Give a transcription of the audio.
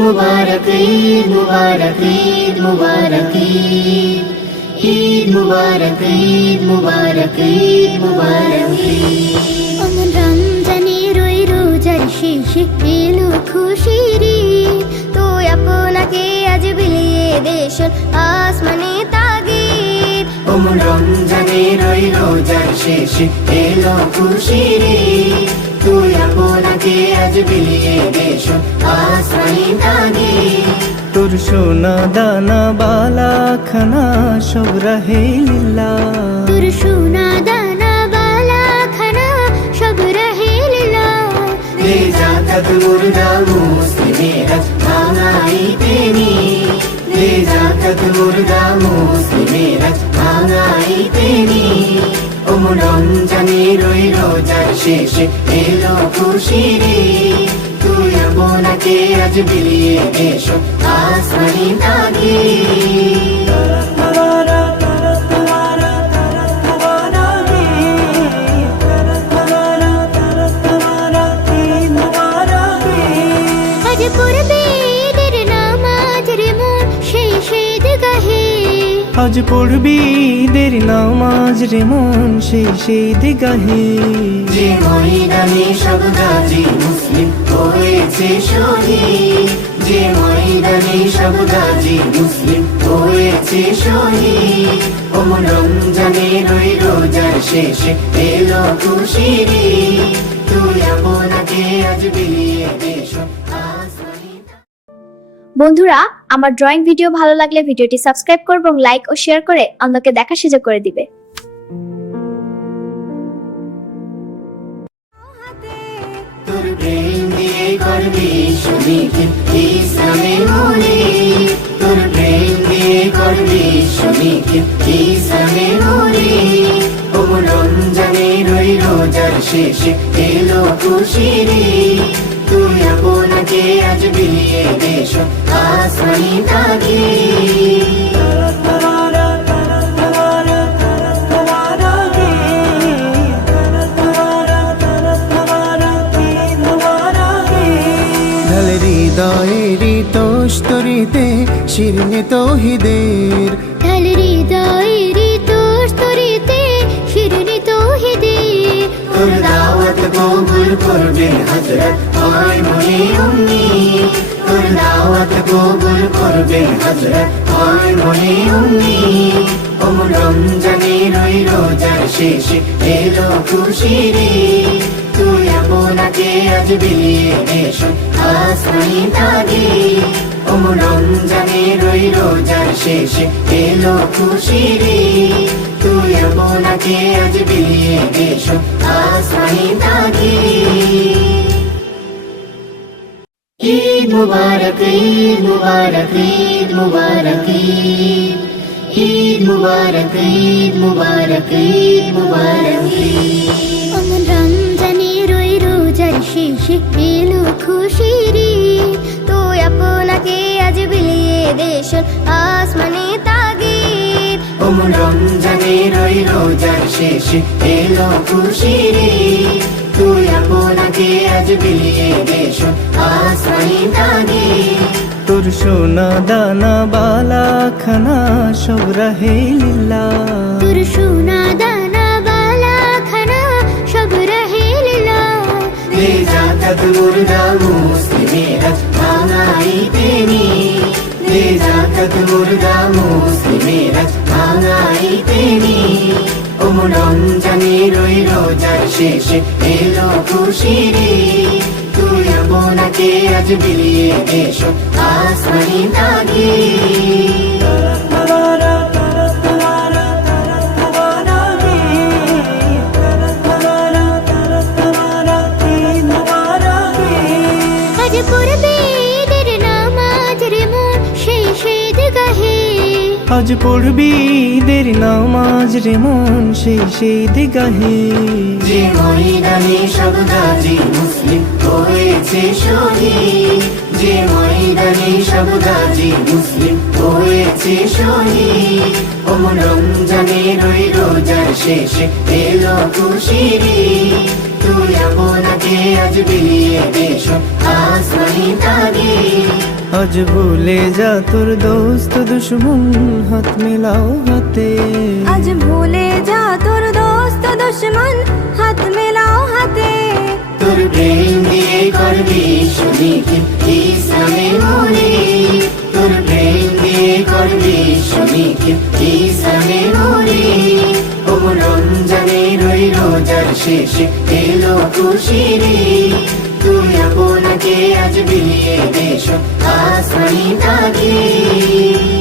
মুবারক ঈদ মুবারক ঈদ মুবারক ঈদ মুবারক ঈদ মুবারক ঈদ মুবারক অমন রমজানের ওই রোজার শেষে এলো খুশির ঈদ। তো আপনাকে আজ বিলিয়ে দেশ আসমানে তাগিদ। ওমন রমজানের ওই রোজার শেষে এলো খুশির ঈদ। তুই আপনাকে আজ বিলিয়ে দেশ আসমানি তাগিদ। তোর সোনা দানা বালা খানা সব রাহে লিল্লাহ। তোর সোনা দানা বালা খানা সব রাহে লিল্লাহ। দে জাকাত মুর্দা মুসলিমেরা ভাঙাইতে নি। দে জাকাত মুর্দা মুসলিমেরা ভাঙাইতে নি। ওমন রমজানের ওই রোজার শেষে এলো খুশির ঈদ। তুই আপনাকে আজ বিলিয়ে দেশ আসমানি তাগিদ। আজ পড়বে ঈদের নামাজ রে মন সেই ঈদগাহে। আজ পড়বি ঈদের নামাজ রে মন সেই ঈদগাহে। যে ময়দানে সব গাজী মুসলিম হয়েছে শহীদ। যে ময়দানে সব গাজী মুসলিম হয়েছে শহীদ। ওমন রমজানের ওই রোজার শেষে এলো খুশির ঈদ। তুই আপনাকে আজ বিলিয়ে দেশ আসমানি। বন্ধুরা, আমার ড্রয়িং ভিডিও ভালো লাগলে ভিডিওটি সাবস্ক্রাইব করবে এবং লাইক ও শেয়ার করে অন্যকে দেখার সুযোগ করে দিবে। তোর প্রেম দিয়ে করবি শনিকে ইসলামে মনে। তোর প্রেম দিয়ে করবি শনিকে ইসলামে মনে। ওমন রমজানের ওই রোজার শেষে এলো খুশির ঈদ। তুই আপনাকে আজ বিলিয়ে দেশ আসমানি তাগিদ। ঢাল হৃদয়েরি তোস্তরিতে শিরনে তৌহিদের। ঢাল হৃদয়েরি তোস্তরিতে শিরনি তৌহিদের। তোর দাওয়াত কবুল করবে হযরত আয় মনে উম্মি। তোর দাওয়াত কবুল করবে হযরত আয় মনে উম্মি। ওমন রমজানের ওই রোজার শেষে এলো খুশির ঈদ। তুই আপনাকে আজ বিলিয়ে দেশ আসমানি তাগিদ। ওমন রমজানের ওই রোজার শেষে এলো খুশির ঈদ। তুই আপনাকে আজ বিলিয়ে দেশ আসমানি তাগিদ। ঈদ মুবারক ঈদ মুবারক ঈদ মুবারক ঈদ মুবারক ঈদ মুবারক ঈদ মুবারক। অমন রমজানের ওই রোজার শেষে এলো খুশির ঈদ। তো আপনাকে আজ বিলিয়ে দেশ আসমানে তাগিদ। ওমন রমজানের ওই রোজার শেষে এলো খুশির ঈদ। তুই আপনাকে আজ বিলিয়ে দেশ আসমানি তাগিদ। তোর সোনা দানা বালা খানা সব রাহে লিল্লাহ। তোর সোনা দানা বালা খানা সব রাহে লিল্লাহ। দে জাকাত মুর্দা মুসলিমেরা ভাঙাইতে নি। দে জাকাত মুর্দা মুসলিমেরা ভাঙাইতে নি। ওমন রমজানের ওই রোজার শেষে এলো খুশির ঈদ। তুই আপনাকে আজ বিলিয়ে দেশ আসমানি তাগিদ। আজ পড়বে ঈদের নামাজ রে মন সেই ঈদগাহে। আজ পড়বি ঈদের নামাজ রে মন সেই ঈদগাহে। যে ময়দানে সব গাজী মুসলিম হয়েছে শহীদ। যে ময়দানে সব গাজী মুসলিম হয়েছে শহীদ। ওমন রমজানের ওই রোজার রোজার শেষে এলো খুশির ঈদ। তুই আপনাকে আজ বিলিয়ে দেশ আসমানি তাগিদ। আজ ভুলে যা তোর দোস্ত দুশ্মন, হাত মিলাও হাতে। আজ ভুলে যা তোর দোস্ত দুশ্মন, হাত মেলাও হাতে। তোর প্রেম দিয়ে করবি সুনিখিল ইসলামে মনে, তোর প্রেম দিয়ে করবি সুনিখিল ইসলামে মনে। ও রমজানের ওই রোজার শেষে এলো খুশির ঈদ। তুই আপনাকে আজ বিলিয়ে দেশ আসমানি তাগিদ।